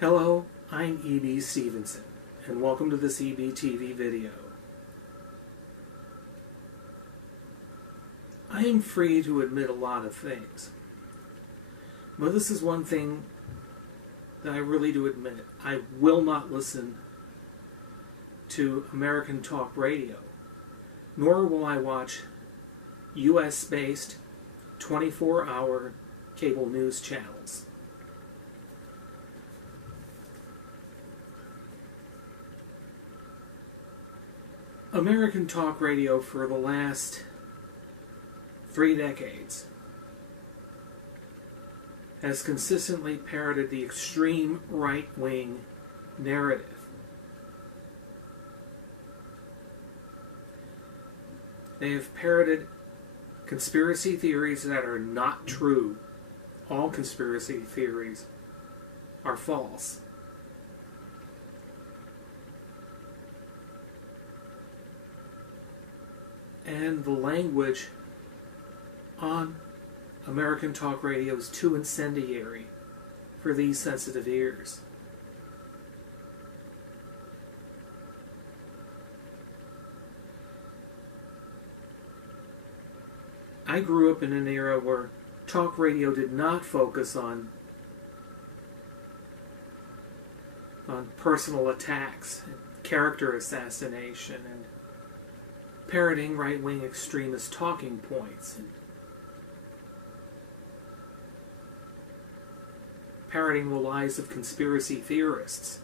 Hello, I'm E.B. Stevenson, and welcome to this E.B. TV video. I am free to admit a lot of things, but this is one thing that I really do admit. I will not listen to American talk radio, nor will I watch US-based 24-hour cable news channels. American talk radio for the last 3 decades has consistently parroted the extreme right-wing narrative. They have parroted conspiracy theories that are not true. All conspiracy theories are false. And the language on American talk radio is too incendiary for these sensitive ears. I grew up in an era where talk radio did not focus on personal attacks, and character assassination, and parroting right-wing extremist talking points, and parroting the lies of conspiracy theorists.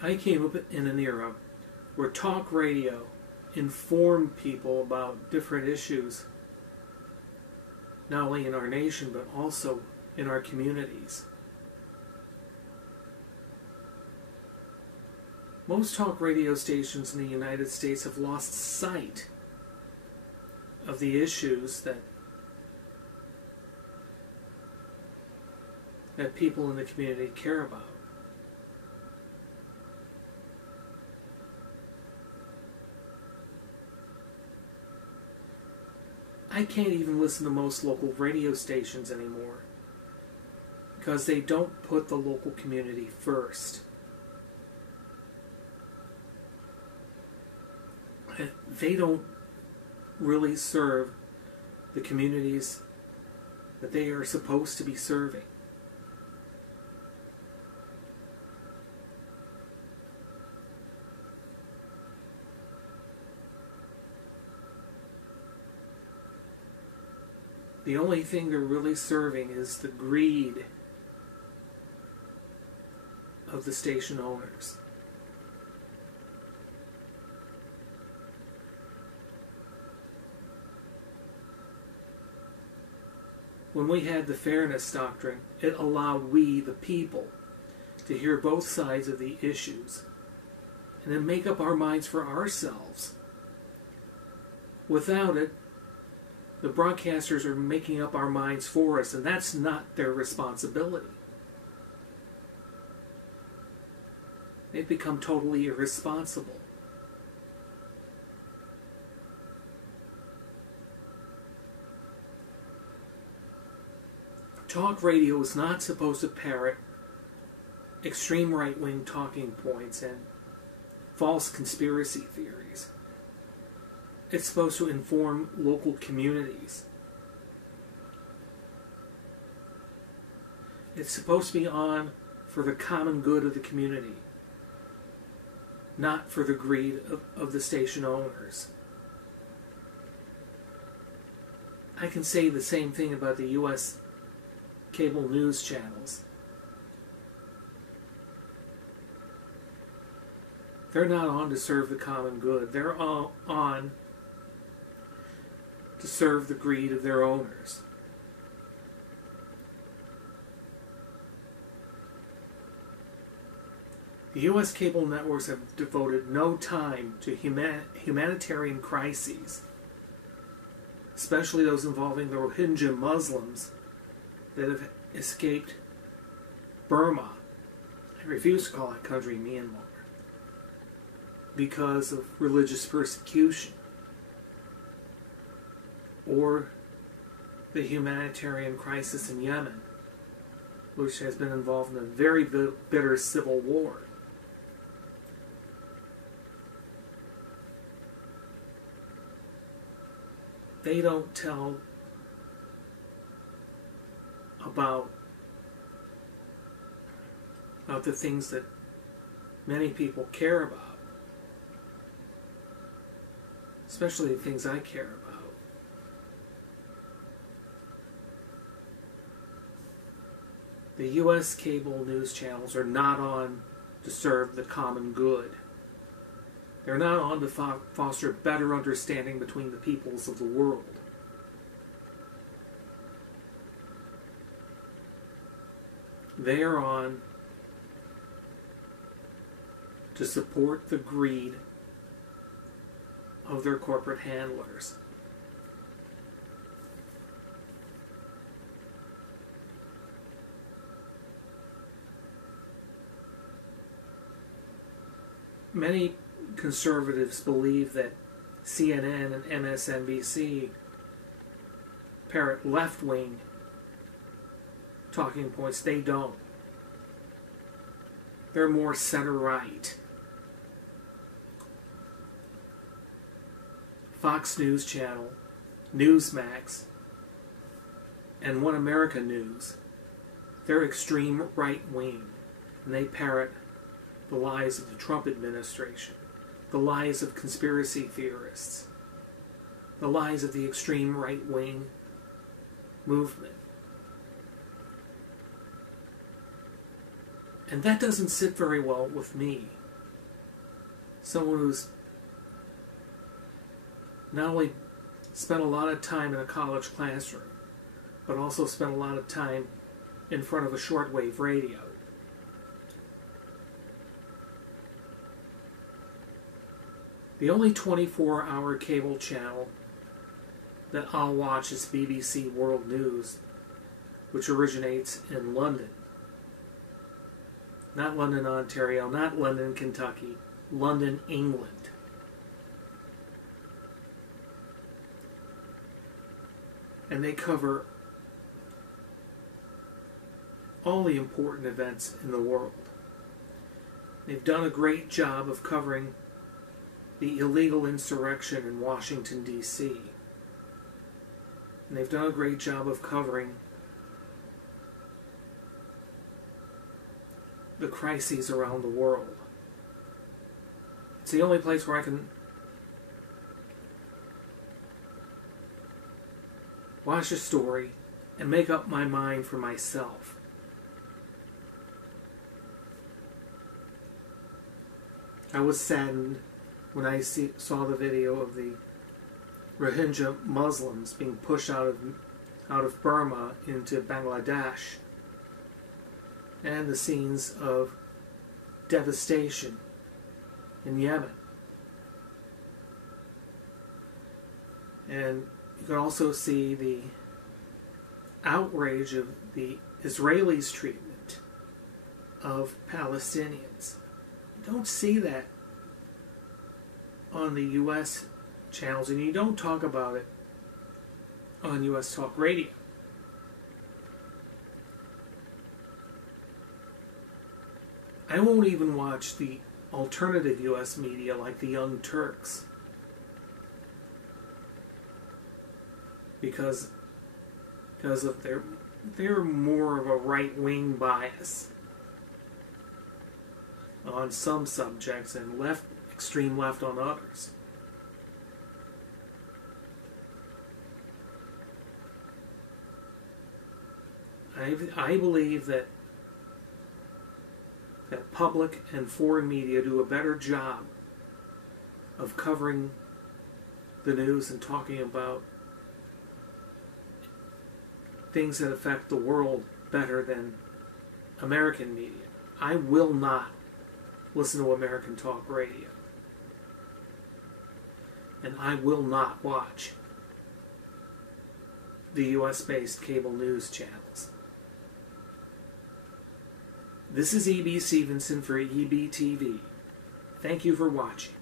I came up in an era where talk radio informed people about different issues, not only in our nation, but also in our communities. Most talk radio stations in the United States have lost sight of the issues that people in the community care about. I can't even listen to most local radio stations anymore because they don't put the local community first. They don't really serve the communities that they are supposed to be serving. The only thing they're really serving is the greed of the station owners. When we had the fairness doctrine, it allowed we, the people, to hear both sides of the issues and then make up our minds for ourselves. Without it, the broadcasters are making up our minds for us, and that's not their responsibility. They've become totally irresponsible. Talk radio is not supposed to parrot extreme right-wing talking points and false conspiracy theories. It's supposed to inform local communities. It's supposed to be on for the common good of the community, not for the greed of the station owners. I can say the same thing about the U.S. cable news channels. They're not on to serve the common good. They're all on to serve the greed of their owners. The U.S. cable networks have devoted no time to humanitarian crises, especially those involving the Rohingya Muslims that have escaped Burma. I refuse to call that country Myanmar because of religious persecution, or the humanitarian crisis in Yemen, which has been involved in a very bitter civil war. They don't tell about the things that many people care about, especially the things I care about. The U.S. cable news channels are not on to serve the common good. They're not on to foster better understanding between the peoples of the world. They are on to support the greed of their corporate handlers. Many conservatives believe that CNN and MSNBC parrot left-wing talking points. They don't. They're more center-right. Fox News Channel, Newsmax, and One America News, they're extreme right-wing, and they parrot the lies of the Trump administration, the lies of conspiracy theorists, the lies of the extreme right-wing movement. And that doesn't sit very well with me. Someone who's not only spent a lot of time in a college classroom, but also spent a lot of time in front of a shortwave radio. The only 24-hour cable channel that I'll watch is BBC World News, which originates in London. Not London, Ontario, not London, Kentucky, London, England. And they cover all the important events in the world. They've done a great job of covering the illegal insurrection in Washington, D.C. And they've done a great job of covering the crises around the world. It's the only place where I can watch a story and make up my mind for myself. I was saddened when I saw the video of the Rohingya Muslims being pushed out of Burma into Bangladesh, and the scenes of devastation in Yemen. And you can also see the outrage of the Israelis' treatment of Palestinians. You don't see that on the U.S. channels, and you don't talk about it on U.S. Talk Radio. I won't even watch the alternative U.S. media like the Young Turks, because of their more of a right-wing bias on some subjects and extreme left on others. I believe that public and foreign media do a better job of covering the news and talking about things that affect the world better than American media. I will not listen to American Talk Radio. And I will not watch the US-based cable news channels. This is E.B. Stevenson for EBTV. Thank you for watching.